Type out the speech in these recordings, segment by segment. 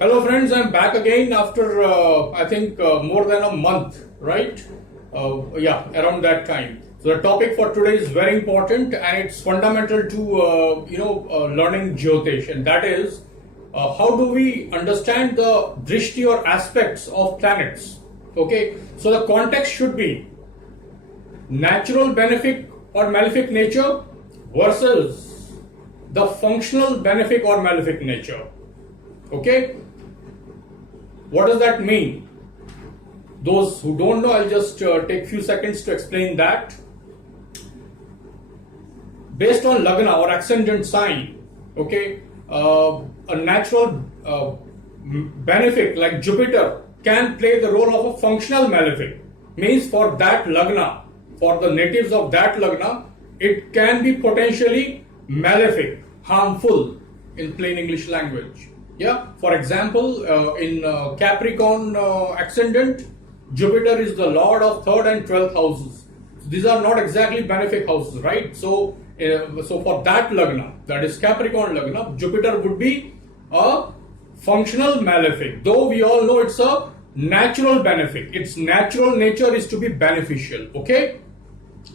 Hello friends, I'm back again after I think more than a month, right? Around that time. So the topic for today is very important and it's fundamental to learning Jyotish, and that is how do we understand the Drishti or aspects of planets? Okay, so the context should be natural benefic or malefic nature versus the functional benefic or malefic nature. Okay, what does that mean? Those who don't know, I'll just take few seconds to explain that. Based on Lagna or ascendant sign, okay, a natural benefic like Jupiter can play the role of a functional malefic. Means for that Lagna, for the natives of that Lagna, it can be potentially malefic, harmful in plain English language. Yeah, for example, in Capricorn ascendant, Jupiter is the lord of 3rd and 12th houses. These are not exactly benefic houses, right? So for that Lagna, that is Capricorn Lagna, Jupiter would be a functional malefic. Though we all know it's a natural benefic. Its natural nature is to be beneficial, okay?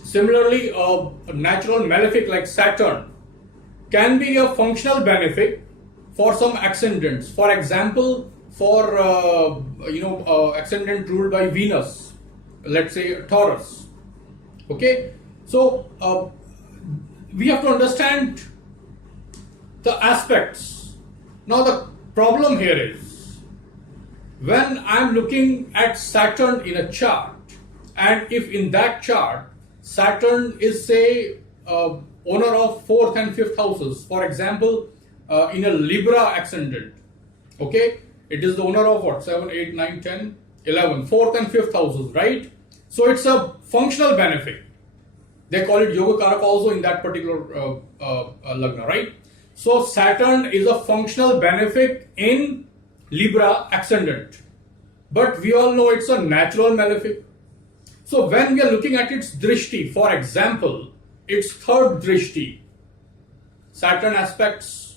Similarly, a natural malefic like Saturn can be a functional benefic for some ascendants. For example, for ascendant ruled by Venus, let's say Taurus. Okay, so we have to understand the aspects. Now the problem here is when I'm looking at Saturn in a chart, and if in that chart Saturn is say owner of 4th and 5th houses, for example, in a Libra ascendant, okay, it is the owner of what, 7, 8, 9, 10, 11, 4th and 5th houses, right? So it's a functional benefic. They call it Yoga Karaka also in that particular Lagna, right? So Saturn is a functional benefic in Libra ascendant, but we all know it's a natural malefic. So when we are looking at its Drishti, for example, its 3rd Drishti, Saturn aspects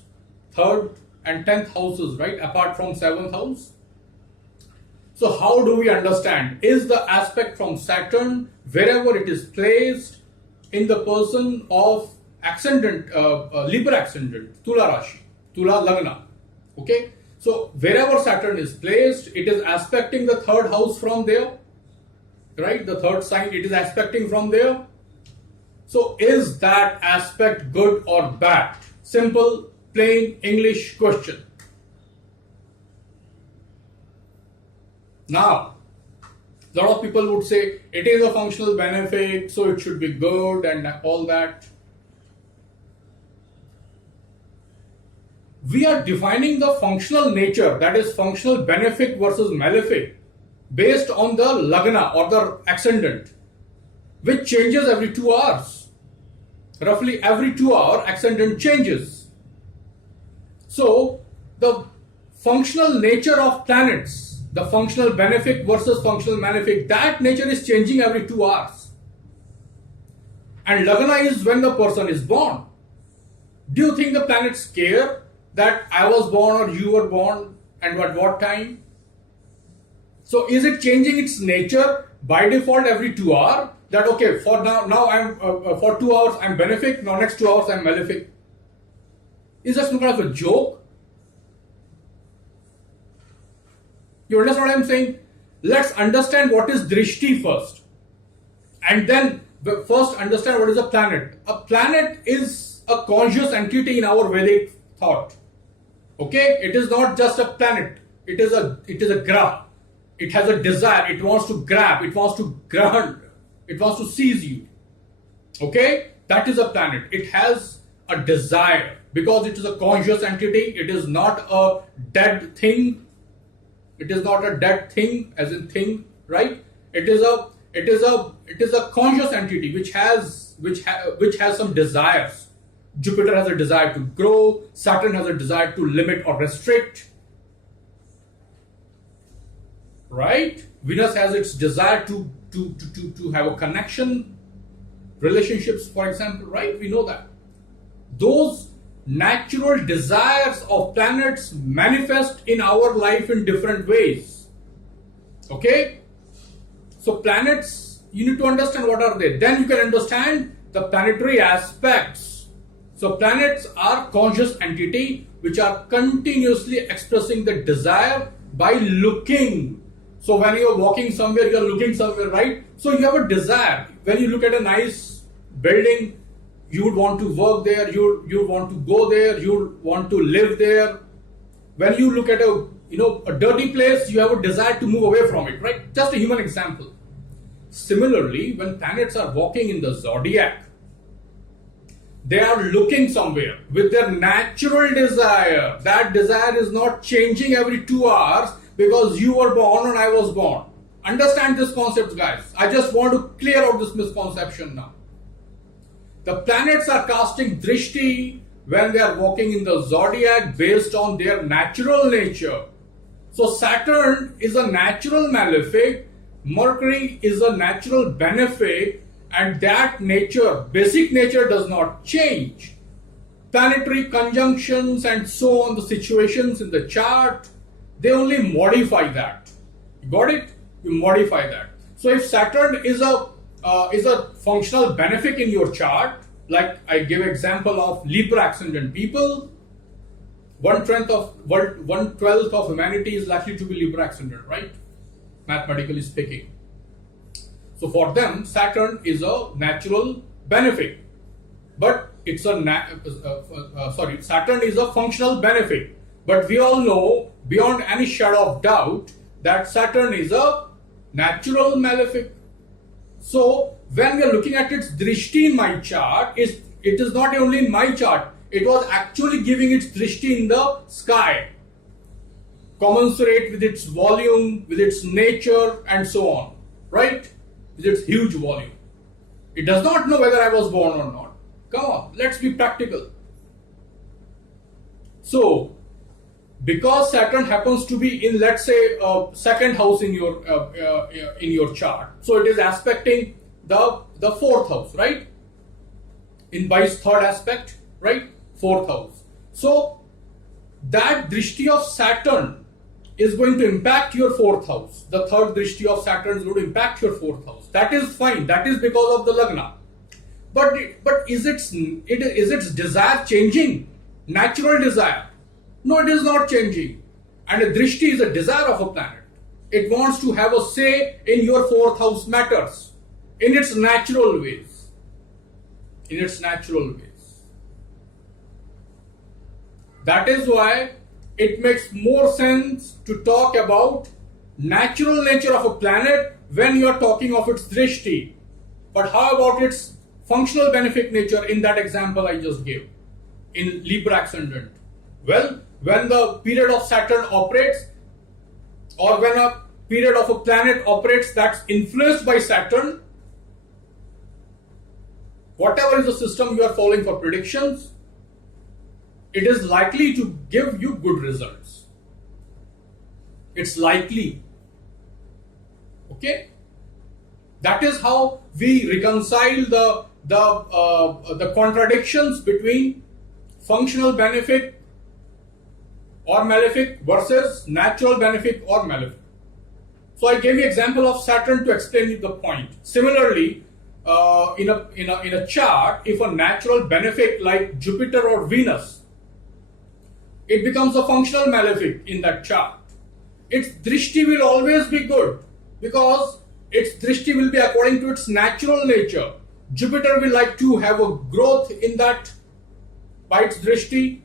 3rd and 10th houses, right, apart from 7th house. So how do we understand? Is the aspect from Saturn, wherever it is placed in the person of ascendant, Libra ascendant, Tula Rashi, Tula Lagna, okay? So wherever Saturn is placed, it is aspecting the 3rd house from there, right? The 3rd sign, it is aspecting from there. So is that aspect good or bad? Simple, plain English question. Now, a lot of people would say it is a functional benefic, so it should be good and all that. We are defining the functional nature, that is functional benefic versus malefic, based on the Lagna or the ascendant, which changes every 2 hours. Roughly every 2 hours, ascendant changes. So the functional nature of planets, the functional benefic versus functional malefic, that nature is changing every 2 hours. And Lagna is when the person is born. Do you think the planets care that I was born or you were born and at what time? So is it changing its nature by default every 2 hours? That okay, for now I'm for 2 hours I'm benefic, now next 2 hours I'm malefic. Is that some kind of a joke? You understand what I'm saying? Let's understand what is Drishti first. And then first understand what is a planet. A planet is a conscious entity in our Vedic thought. Okay? It is not just a planet. It is a graha. It has a desire. It wants to grab. It wants to grant. It wants to seize you. Okay? That is a planet. It has a desire. Because it is a conscious entity, it is not a dead thing. It is not a dead thing, as in thing, right? It is a conscious entity which has some desires. Jupiter has a desire to grow. Saturn has a desire to limit or restrict, right? Venus has its desire to have a connection, relationships, for example, right? We know that. Those natural desires of planets manifest in our life in different ways. Okay? So planets, you need to understand what are they. Then you can understand the planetary aspects. So planets are conscious entity which are continuously expressing the desire by looking. So when you are walking somewhere, you are looking somewhere, right? So you have a desire. When you look at a nice building, you would want to work there, you want to go there, you want to live there. When you look at a dirty place, you have a desire to move away from it, right? Just a human example. Similarly, when planets are walking in the zodiac, they are looking somewhere with their natural desire. That desire is not changing every 2 hours because you were born and I was born. Understand this concept, guys. I just want to clear out this misconception now. The planets are casting Drishti when they are walking in the zodiac based on their natural nature. So Saturn is a natural malefic, Mercury is a natural benefic, and that nature, basic nature, does not change. Planetary conjunctions and so on, the situations in the chart, they only modify that. You got it? You modify that. So if Saturn is a functional benefic in your chart, like I give example of Libra ascendant people, 1/12 of humanity is likely to be Libra ascendant, right? Mathematically speaking. So for them, Saturn is a natural benefic, but it's Saturn is a functional benefic. But we all know beyond any shadow of doubt that Saturn is a natural malefic. So when we are looking at its Drishti in my chart, it is not only in my chart, it was actually giving its Drishti in the sky, commensurate with its volume, with its nature and so on, right? With its huge volume. It does not know whether I was born or not. Come on, let's be practical. So, because Saturn happens to be in, let's say, second house in your chart, so it is aspecting the fourth house, right? In by its third aspect, right? Fourth house. So that Drishti of Saturn is going to impact your fourth house. The third Drishti of Saturn is going to impact your fourth house. That is fine. That is because of the Lagna. But is its desire changing? Natural desire? No, it is not changing. And a Drishti is a desire of a planet. It wants to have a say in your fourth house matters in its natural ways. In its natural ways. That is why it makes more sense to talk about natural nature of a planet when you are talking of its Drishti. But how about its functional benefic nature in that example I just gave in Libra ascendant? Well, when the period of Saturn operates, or when a period of a planet operates that's influenced by Saturn, whatever is the system you are following for predictions, it is likely to give you good results. It's likely. Okay? That is how we reconcile the contradictions between functional benefic or malefic versus natural benefic or malefic. So I gave you example of Saturn to explain you the point. Similarly, in a chart, if a natural benefic like Jupiter or Venus, it becomes a functional malefic in that chart, its Drishti will always be good because its Drishti will be according to its natural nature. Jupiter will like to have a growth in that by its Drishti,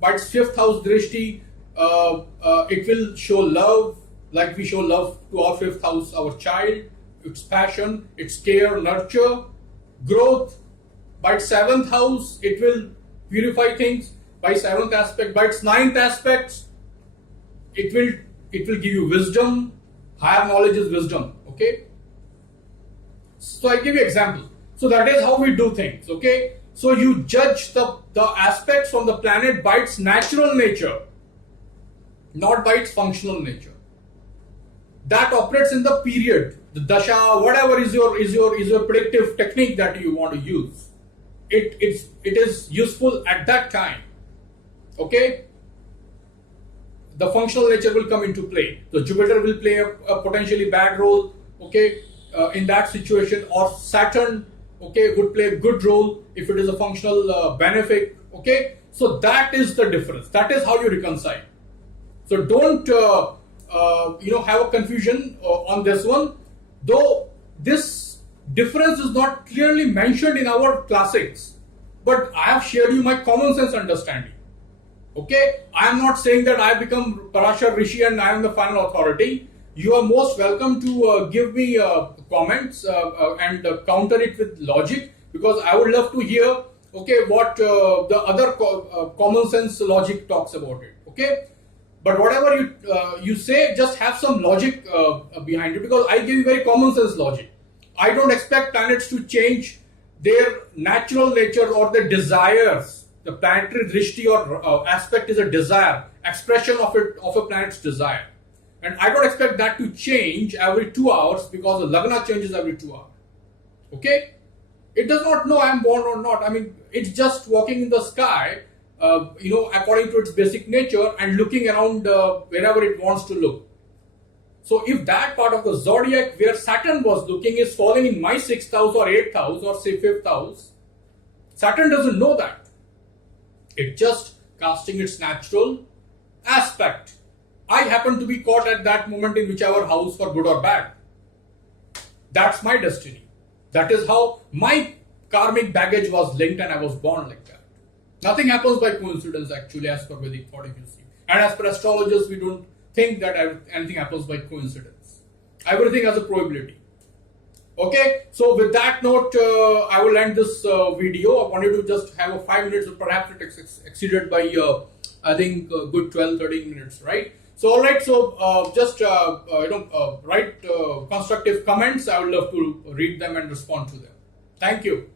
by its fifth house Drishti. It will show love, like we show love to our fifth house, our child, its passion, its care, nurture, growth. By its seventh house, it will purify things. By seventh aspect, by its ninth aspects, it will give you wisdom. Higher knowledge is wisdom. Okay. So I give you example. So that is how we do things. Okay. So you judge the aspects from the planet by its natural nature, not by its functional nature. That operates in the period, the dasha, whatever is your predictive technique that you want to use. it is useful at that time. Okay, the functional nature will come into play. So Jupiter will play a potentially bad role, okay, in that situation, or Saturn, okay, would play a good role if it is a functional benefic, okay. So that is the difference. That is how you reconcile. So don't have a confusion on this one, though this difference is not clearly mentioned in our classics, but I have shared you my common sense understanding. Okay, I am not saying that I have become Parashar Rishi and I am the final authority. You are most welcome to give me comments and counter it with logic, because I would love to hear, okay, what the other common sense logic talks about it. Okay, but whatever you say, just have some logic behind it, because I give you very common sense logic. I don't expect planets to change their natural nature or their desires. The planetary drishti or aspect is a desire, expression of a planet's desire. And I don't expect that to change every 2 hours, because the lagna changes every 2 hours. Okay? It does not know I am born or not. I mean, it's just walking in the sky, according to its basic nature and looking around wherever it wants to look. So if that part of the zodiac where Saturn was looking is falling in my 6th house or 8th house or say 5th house, Saturn doesn't know that. It's just casting its natural aspect. I happen to be caught at that moment in whichever house for good or bad. That's my destiny. That is how my karmic baggage was linked and I was born like that. Nothing happens by coincidence actually, as per Vedic thought, if you see. And as per astrologers, we don't think that anything happens by coincidence. Everything has a probability. Okay, so with that note, I will end this video. I wanted to just have a 5 minutes, but perhaps it exceeded by, I think, a good 12-13 minutes, right? So, all right, so just, write constructive comments. I would love to read them and respond to them. Thank you.